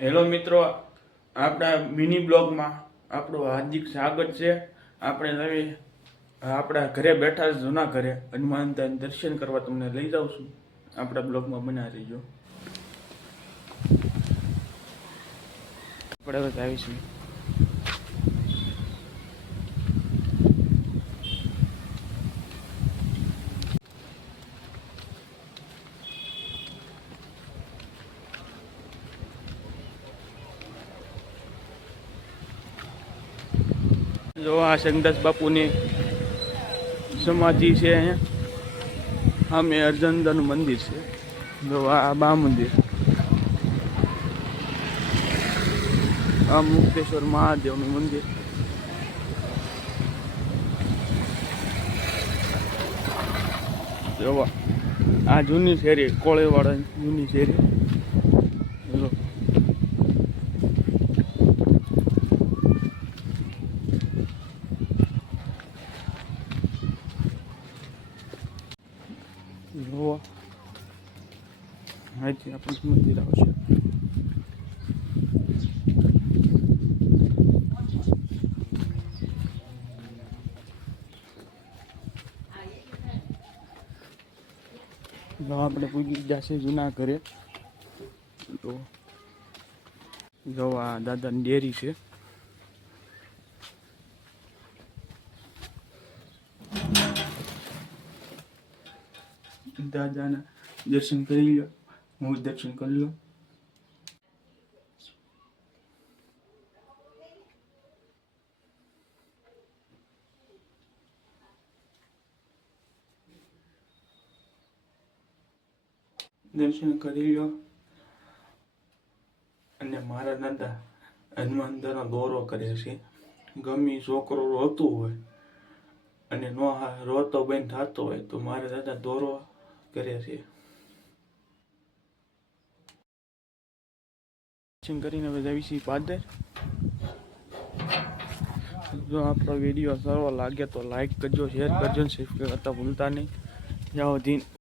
Hello મિત્રો, આપણા mini બ્લોગમાં આપણું હાર્દિક સ્વાગત છે। આપણે નવી આપણા ઘરે બેઠા જૂના ઘરે હનુમાનદાન દર્શન કરવા તમને લઈ જાઉં છું। આપણા બ્લોગમાં બના રહીજો। આપણે હવે આવીશું। જો આ શંકરદાસ બાપુની સમાધિ છે અહીંયા સામે અર્જનદાનું મંદિર છે। જો આ બા મંદિર, આ મુક્તેશ્વર મહાદેવનું મંદિર। જો આ જૂની શેરી, કોળેવાળા જૂની શેરી। અહીંથી આપણું મંદિર આવશે। આપણે પૂજી જશે જૂના ઘરે। તો જો આ દાદાની ડેરી છે। દાદાના દર્શન કરી લો, હું દર્શન કરી લો। દર્શન કરી લો અને મારા દાદા હનુમાનદાનો દોરો કરે છે। ગમે છોકરો રોતું હોય અને નો રોતો બંધ થતો હોય તો મારા દાદા દોરો કરે છે। દર્શન કરીને હવે જઈએ છીએ પાદર। જો આપણો વિડીયો સારો લાગે તો લાઈક કરજો, શેર કરજો, સબસ્ક્રાઈબ કરતા ભૂલતા નહીં। જાઓ ધી